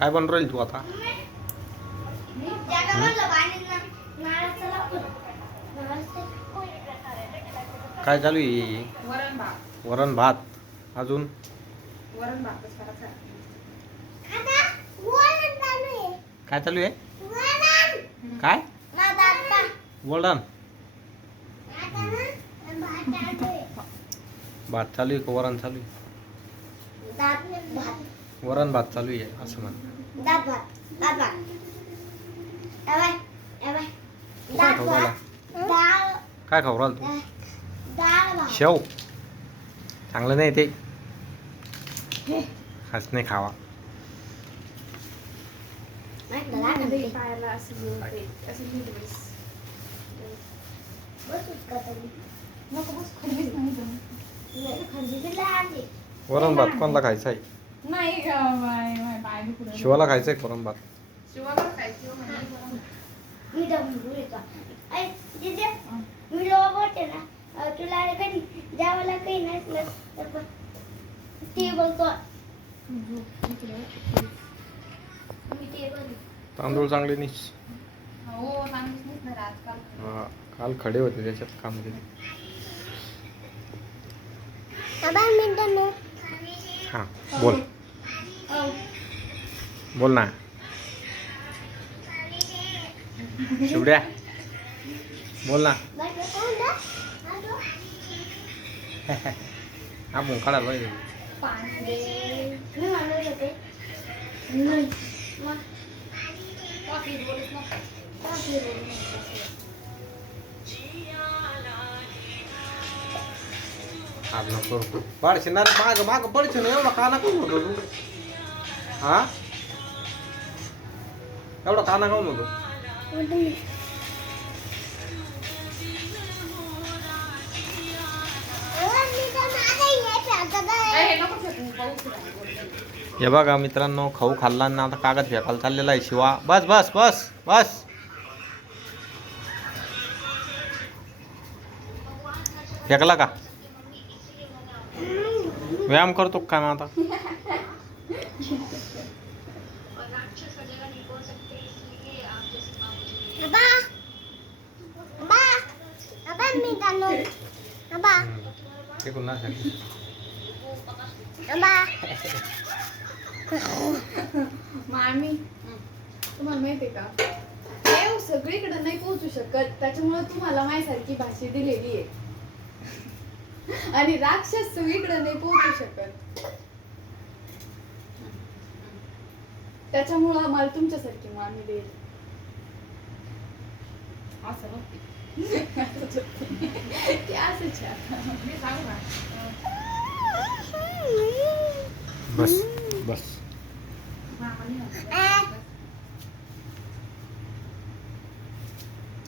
काय बनवून राहील तू आता? काय चालू आहे? वरण भात. वरण भात. अजून वरण भातच करायचा आहे. काय चालू आहे? काय वरण भात चालू आहे का वरण चालू आहे? वरण भात चालू आहे असं म्हण. काय खाऊ राहिला? काय खाऊ राहिला तू? शेव चांगलं नाही ते, खास नाही खावा. पायाला असं ते असं नीट बस. नको बस खालीच नाही. वरण भात कोणाला खायचा आहे? नाही पाय दुखू शिवाला खायचं आहे वरण भात. शिवाला खायची तुला कधी जेवायला काही नसलं तर ते बोलतो तांदूळ चांगले नाही. हो चांगलीच नाही ना आजकाल. हा, काल खडे होते त्याच्यात काम केले. हां बोल बोल ना शिवड्या, बोल ना. हा मग काढा पाहिजे. आज नको पडशील ना माग माग पडशील ना, एवढा काना काऊन होतो तू? हा एवढा काना काऊन होतो? हे बघा मित्रांनो, खाऊ खाल्ला ना आता कागद फेकायला चाललेला आहे शिवा. बस बस बस बस. फेकला का? व्यायाम करतो काय मग आता? मामी तुम्हाला माहिती आहे का, देव सगळीकडे नाही पोहोचू शकत, त्याच्यामुळे तुम्हाला माझ्यासारखी भाषा दिलेली आहे. आणि राक्षस सगळीकडे नाही पोहोचू शकत, त्याच्यामुळं मला तुमच्यासारखी मामी देईल. असं ते असंच मी सांगू का? बस बस. मामा